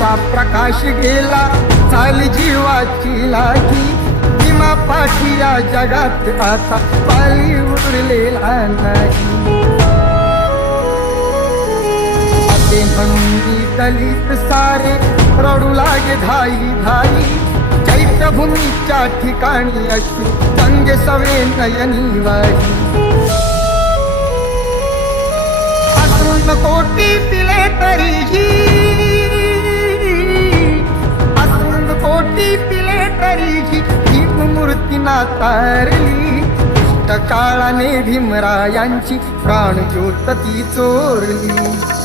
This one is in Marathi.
ज्योतीचा प्रकाश गेला, झाली जीवाची लागी. भीमा पाठी या जगात आता पाली उरलेला नाही. असे म्हणून दलित सारे रडू लागे धाई धाई. चैत्यभूमीच्या ठिकाणी अश्रू गंगे सवे नयनी वाही. अश्रून कोटी पिले तरीही, अश्रून कोटी पिले तरीही भीममूर्ती नातारली. काळाने भीमरायांची प्राणज्योत ती चोरली.